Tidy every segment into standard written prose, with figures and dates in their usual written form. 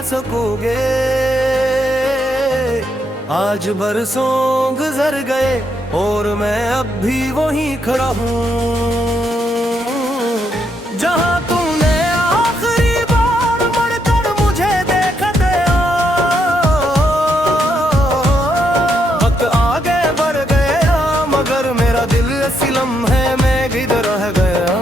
रह सकोगे। आज बरसों गुजर गए और मैं अब भी वहीं खड़ा हूँ जहाँ तुमने आखिरी बार मुड़कर मुझे देखा गया। वक्त आगे बढ़ गया मगर मेरा दिल ऐसी लम्हे में किधर रह गया।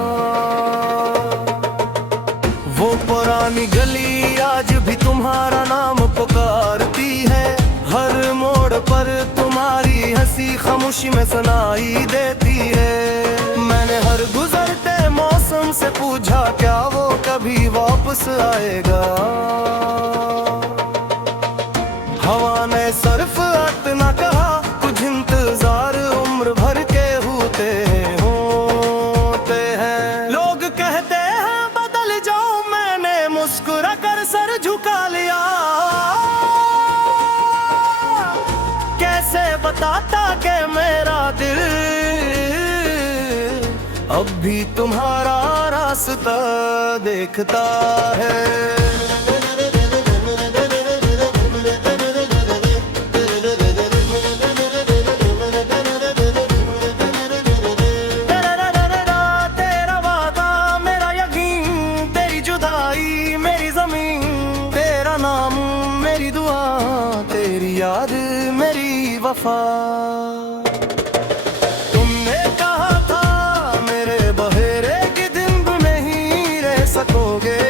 वो पुरानी गली आज भी तुम्हारा नाम पुकारती है, हर मोड़ पर तुम्हारी हंसी खामोशी में सुनाई देती है। मैंने हर गुजरते मौसम से पूछा क्या वो कभी वापस आएगा। हवा ने सिर्फ इतना कहा कुछ इंतजार उम्र भर के होते हैं। लोग कहते हैं बदल जाओ, मैंने मुस्कुरा कर सर झुका लिया। कैसे बताता कि मेरा दिल अब भी तुम्हारा रास्ता देखता है। तेरा वादा मेरा यकीन, तेरी जुदाई मेरी जमीन, तेरा नाम मेरी दुआ, तेरी याद मेरी वफा। तुमने कहा था मेरे बहेरे के दिन भी नहीं रह सकोगे।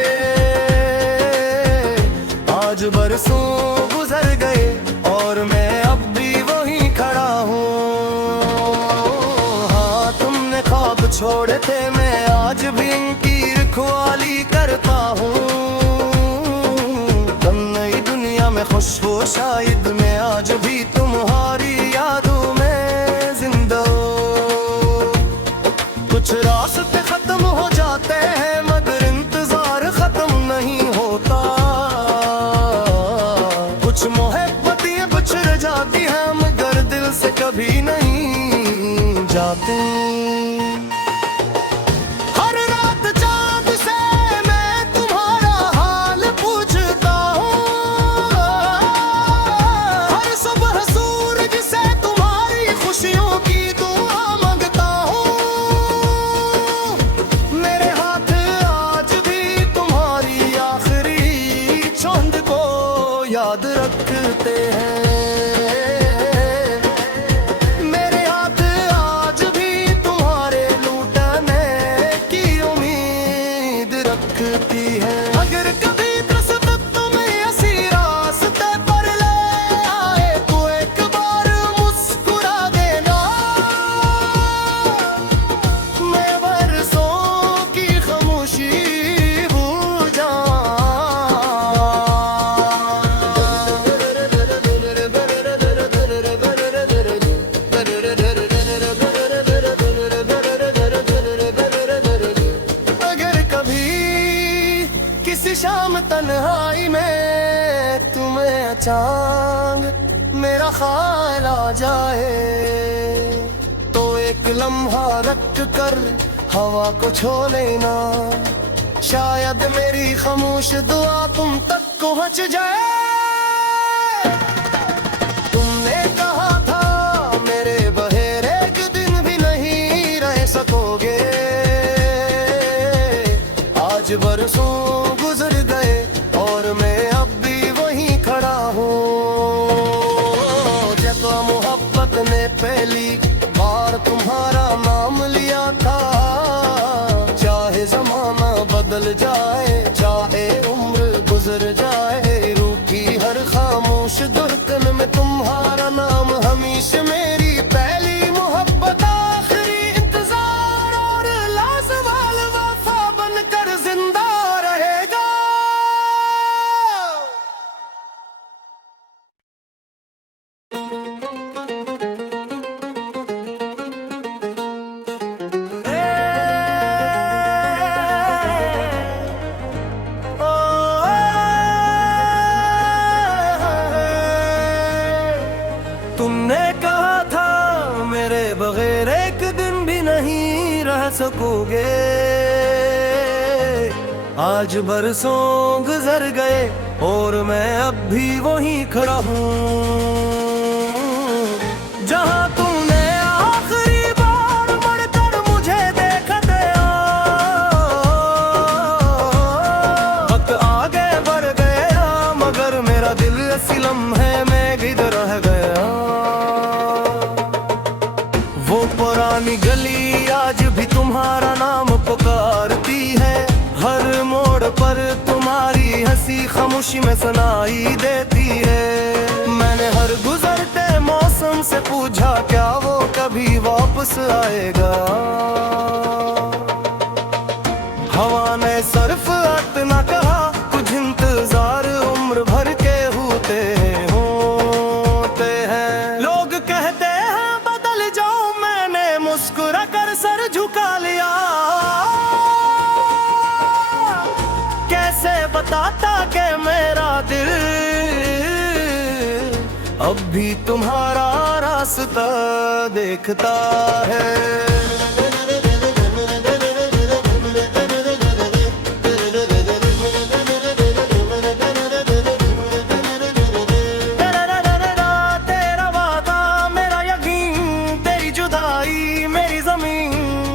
आज बरसों गुजर गए और मैं अब भी वहीं खड़ा हूँ। हाँ तुमने ख्वाब छोड़े थे, मैं आज भी इनकी रखवाली करता हूँ। तुम नई दुनिया में खुशबू शायद मैं आज भी तुम्हारी यादों में जिंदा हूँ। कुछ रास्ते खत्म हो जाते हैं मगर इंतजार खत्म नहीं होता। कुछ मोहब्बतें बिछड़ जाती हैं मगर दिल से कभी नहीं जाती। हर रात चांद से मैं तुम्हारा हाल पूछता हूँ, हर सुबह सूरज से तुम्हारी खुशियों की दुआ मांगता हूँ। मेरे हाथ आज भी तुम्हारी आखिरी चौंध को याद रखते हैं। मेरे हाथ आज भी तुम्हारे लूटने की उम्मीद रखती है। अगर कभी किस्मत तुम्हें ऐसी रास्ते पर ले आए तो एक बार मुस्कुरा देना। मैं बरसों की खामोशी भूल जाऊं। अगर कभी किसी शाम तन्हाई में तुम्हें अचानक मेरा ख्याल आ जाए तो एक लम्हा रख कर हवा को छू लेना। शायद मेरी खामोश दुआ तुम तक पहुंच जाए। तुमने कहा था मेरे बहेरे के दिन भी नहीं रह सकोगे। आज बरसों गुजर गए और मैं अब भी वहीं खड़ा हूँ जब मोहब्बत ने पहली बार तुम्हारा नाम लिया था। चाहे जमाना बदल जाए, चाहे उम्र गुजर जाए, रूठी हर खामोश धड़कन में तुम्हारा नाम हमेशा मेरी पहली मोहब्बत, आखिरी इंतजार और लाजवाल वफा बनकर जिंदा रहेगा। तुमने कहा था मेरे बगैर एक दिन भी नहीं रह सकोगे। आज बरसों गुजर गए और मैं अब भी वहीं खड़ा हूँ जहाँ तुमने आखिरी बार मुड़कर मुझे देखा था। वक्त आगे बढ़ गया मगर मेरा दिल ऐसी लम्हे में किधर रह गया। वो पुरानी गली आज भी तुम्हारा नाम पुकारती है, हर मोड़ पर तुम्हारी हंसी खामोशी में सुनाई देती है। मैंने हर गुजरते मौसम से पूछा क्या वो कभी वापस आएगा। हवा ने सिर्फ इतना कहा कुछ इंतजार उम्र भर के होते हैं। लोग कहते हैं बदल जाओ, मैंने मुस्कुरा कर सर झुका लिया। कैसे बताता कि मेरा दिल अब भी तुम्हारा रास्ता देखता है। तेरा वादा मेरा यकीन, तेरी जुदाई मेरी जमीन,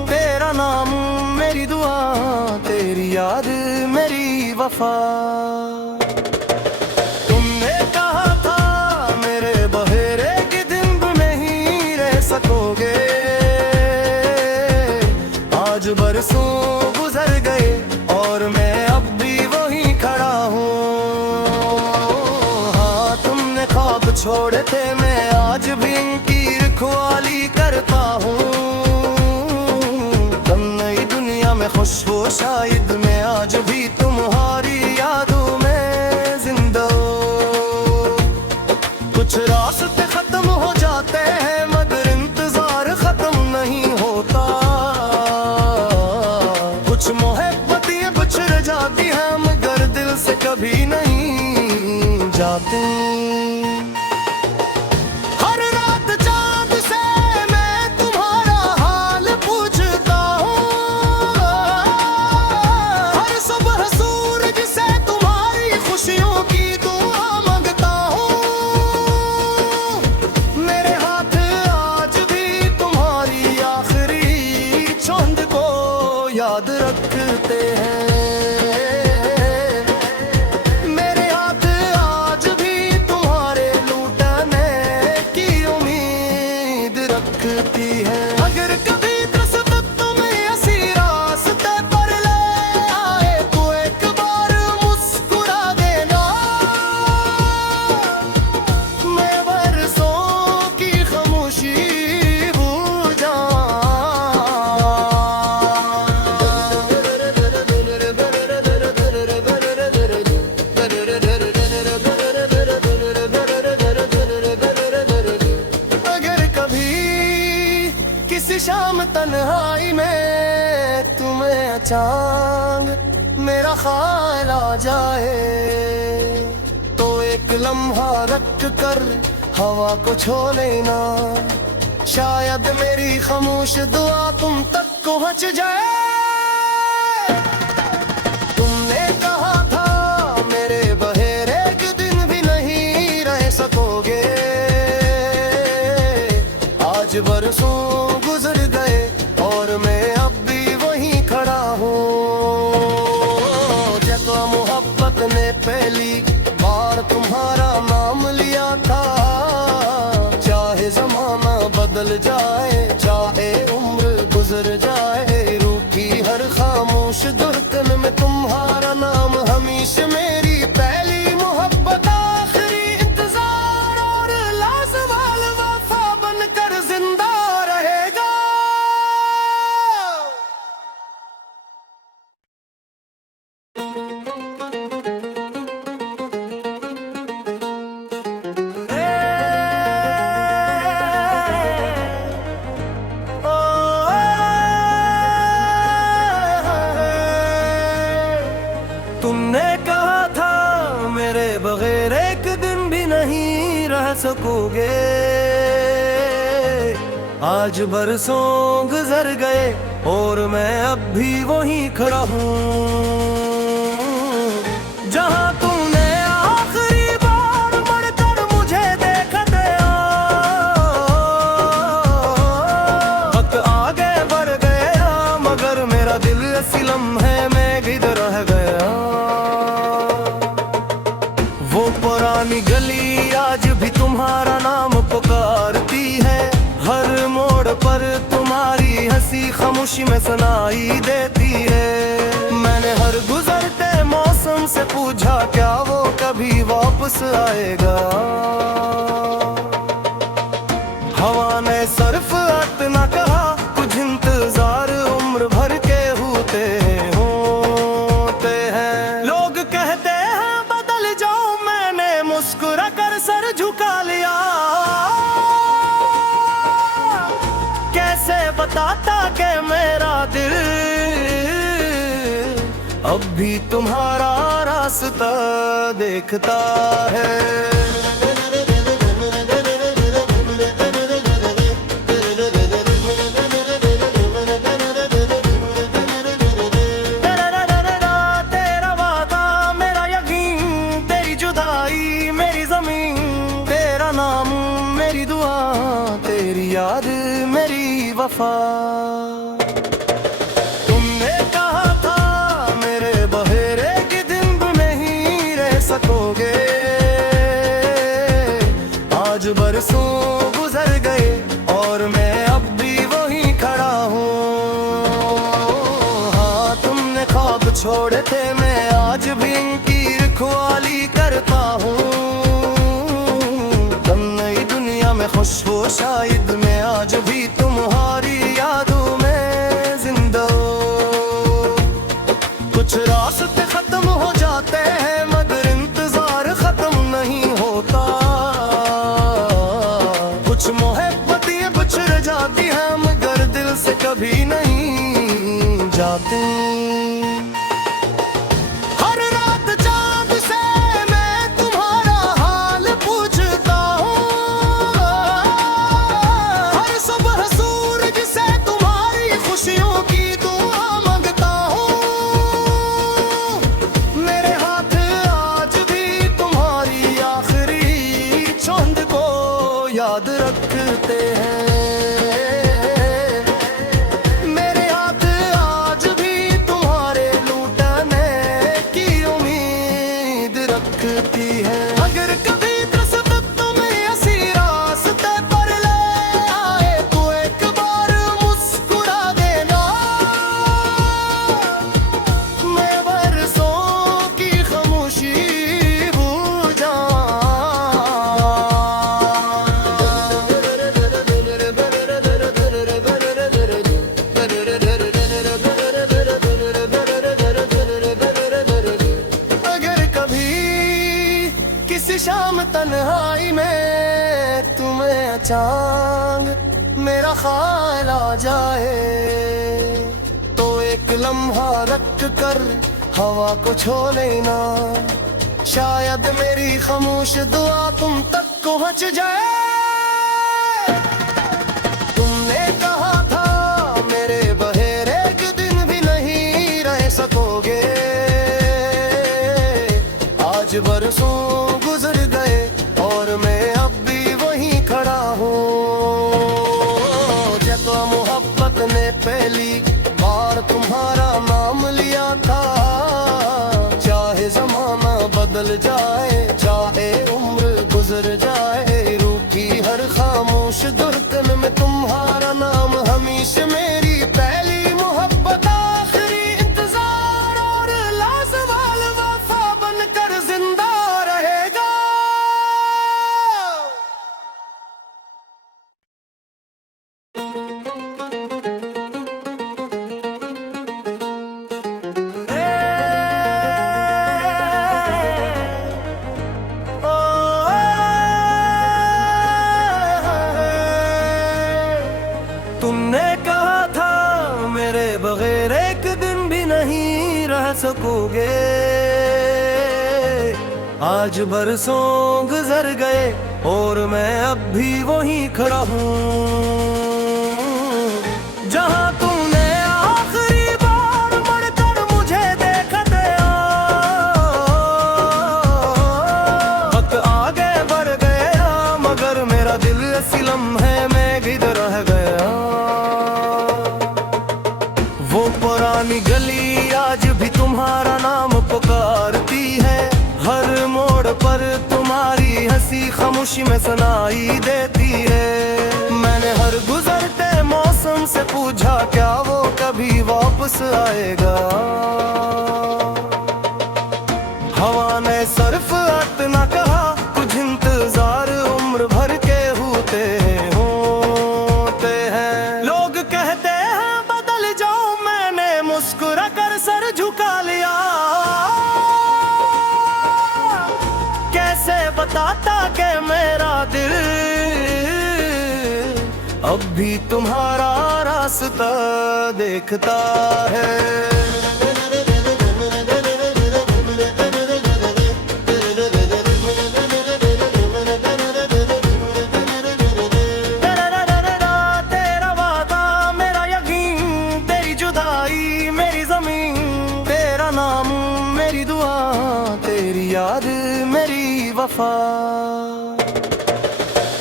तेरा नाम मेरी दुआ, तेरी याद मेरी वफा। तुमने कहा था मेरे बहेरे के दिन भी नहीं रह सकोगे। आज बरसों गुजर गए और मैं अब भी वहीं खड़ा हूँ। हाँ तुमने ख्वाब छोड़े थे, मैं आज भी इनकी रखवाली करता हूँ। तुम नई दुनिया में खुशबू शायद मैं आज भी तुम्हारी यादों में जिंदा हूँ। कुछ रास्ते खत्म हो जाते हैं मगर इंतजार खत्म नहीं होता। कुछ मोहब्बतें बिछड़ जाती हैं मगर दिल से कभी नहीं जाती। हर रात चांद से मैं तुम्हारा हाल पूछता हूँ, हर सुबह सूरज से तुम्हारी खुशियों की दुआ मांगता हूँ। मेरे हाथ आज भी तुम्हारी आखिरी चौंध को याद रखते हैं। मेरे हाथ आज भी तुम्हारे लूटने की उम्मीद रखती है। अगर कभी किस्मत तुम्हें ऐसी रास्ते पर ले आए तो एक बार मुस्कुरा देना। मैं बरसों की खामोशी भूल जाऊं। अगर कभी किसी शाम तन्हाई में तुम्हें अचानक मेरा ख्याल आ जाए तो एक लम्हा रख कर हवा को छू लेना। शायद मेरी खामोश दुआ तुम तक पहुंच जाए। तुमने कहा था मेरे बहेरे के दिन भी नहीं रह सकोगे। आज बरसों गुजर गए और मैं अब भी वहीं खड़ा हूँ। जब मोहब्बत ने पहली बार तुम्हारा नाम लिया था, चाहे जमाना बदल जाए चाहे उम्र गुजर जाए, रूठी हर खामोश धड़कन में तुम्हारा नाम हमेशा मेरी पहली मोहब्बत, आखिरी इंतजार और लाजवाल वफा बनकर जिंदा रहेगा। तुमने कहा था मेरे बगैर एक दिन भी नहीं रह सकोगे। आज बरसों गुजर गए और मैं अब भी वहीं खड़ा हूँ। जहां तुमने आखिरी बार मुड़कर मुझे देखा गया, वक्त आगे बढ़ गया मगर मेरा दिल इसी लम्हे में गिर रह गया। वो पुरानी गली आज भी तुम्हारा नाम पुकारती है, हर मोड़ पर तुम्हारी हंसी खामोशी में सुनाई देती है। मैंने हर गुजरते मौसम से पूछा क्या वो कभी वापस आएगा, हवा ने सिर्फ इतना कहा कुछ इंतजार उम्र भर के होते हैं। लोग कहते हैं बदल जाओ, मैंने मुस्कुरा कर सर झुका लिया। कैसे बताता कि मेरा दिल अब भी तुम्हारा रास्ता देखता है। तेरा वादा मेरा यकीन, तेरी जुदाई मेरी जमीन, तेरा नाम मेरी दुआ, तेरी याद मेरी वफा। तुमने कहा था मेरे बहेरे के दिन भी नहीं रह सकोगे, आज बरसों गुजर गए और मैं अब भी वहीं खड़ा हूँ। हाँ तुमने ख्वाब छोड़े थे, मैं आज भी इनकी रखवाली करता हूँ। तुम नई दुनिया में खुश हो शायद, मैं आज भी तुम्हारी यादों में जिंदा हूँ। कुछ रास्ते खत्म हो जाते हैं मगर इंतजार खत्म नहीं होता, कुछ मोहब्बतें बिछड़ जाती हैं मगर दिल से कभी नहीं जाती। हर रात चांद से मैं तुम्हारा हाल पूछता हूँ, हर सुबह सूरज से तुम्हारी खुशियों की दुआ मांगता हूँ। मेरे हाथ आज भी तुम्हारी आखिरी चांद को याद रखते हैं। मेरे हाथ आज भी तुम्हारे लूटने की उम्मीद रखती है। अगर कभी किस्मत तुम्हें ऐसी रास्ते पर ले आए तो एक बार मुस्कुरा देना, मैं बरसों की खामोशी भूल जाऊं। अगर कभी किसी शाम तन्हाई में तुम्हें अचानक मेरा ख्याल आ जाए तो एक लम्हा रख कर हवा को छू लेना, शायद मेरी खामोश दुआ तुम तक पहुंच जाए। तुमने कहा था मेरे बहेरे के दिन भी नहीं रह सकोगे, आज बरसों गुजर गए और मैं अब भी वहीं खड़ा हूँ। जब मोहब्बत ने पहली बार तुम्हारा नाम लिया था, चाहे जमाना बदल जाए चाहे उम्र गुजर जाए, रूह की हर खामोश धड़कन में तुम्हारा नाम हमेशा मेरी पहली मोहब्बत, आखिरी इंतजार और लाजवाल वफा बनकर जिंदा रहेगा। तुमने कहा था मेरे बगैर एक दिन भी नहीं रह सकोगे, आज बरसों गुजर गए और मैं अब भी वहीं खड़ा हूँ। जहाँ तुमने आखिरी बार मुड़कर मुझे देखा गया, वो पुरानी गली आज भी तुम्हारा नाम पुकारती है, हर मोड़ पर तुम्हारी हंसी खामोशी में सुनाई देती है। मैंने हर गुजरते मौसम से पूछा क्या वो कभी वापस आएगा, हवा ने सिर्फ इतना कहा कुछ इंतजार उम्र भर के होते हैं। लोग कहते हैं बदल जाओ, मैंने मुस्कुरा कर सर झुका लिया। कैसे बताता कि मेरा दिल अब भी तुम्हारा रास्ता देखता है। मेरी दुआ तेरी याद मेरी वफा।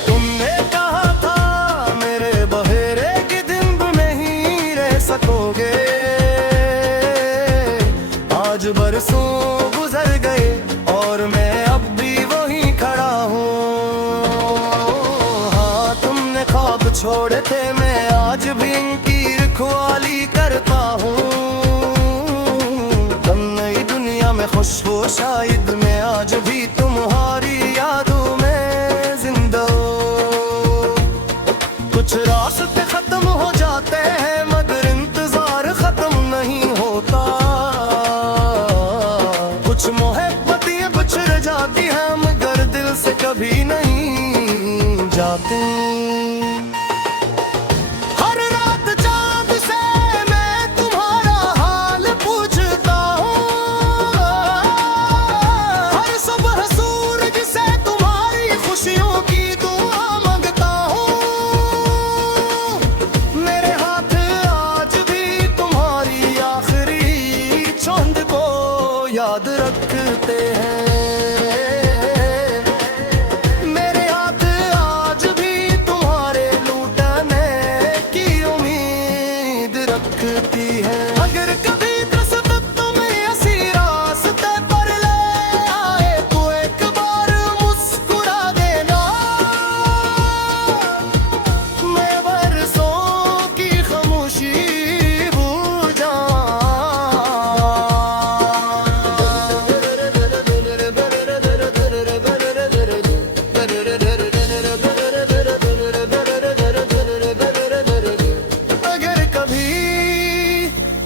तुमने कहा था मेरे बहेरे के दिन नहीं रह सकोगे, आज बरसों गुजर गए और मैं अब भी वहीं खड़ा हूँ। हाँ तुमने ख्वाब छोड़े थे, मैं आज भी इनकी रखवाली करता हूँ। खुश हो शायद मैं आज भी तुम्हारी यादों में जिंदा हूँ। कुछ रास्ते खत्म हो जाते हैं मगर इंतजार खत्म नहीं होता। कुछ मोहब्बतें बिछड़ जाती हैं मगर दिल से कभी नहीं जाती। याद रखते हैं मेरे हाथ आज भी तुम्हारे लूटने की उम्मीद रखती है। अगर कभी दरअसल तुम्हें ऐसी रास्ते पर ले आए तो एक बार मुस्कुरा देना। मैं बरसों की खामोशी भूल जाऊं।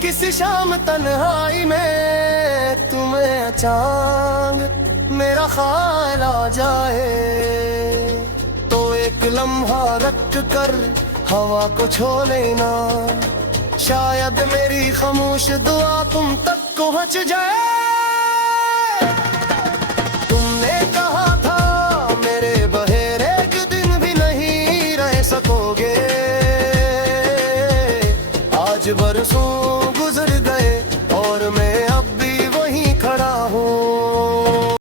किसी शाम तन्हाई में तुम्हें अचानक मेरा ख्याल आ जाए तो एक लम्हा रख कर हवा को छू लेना। शायद मेरी खामोश दुआ तुम तक पहुंच जाए।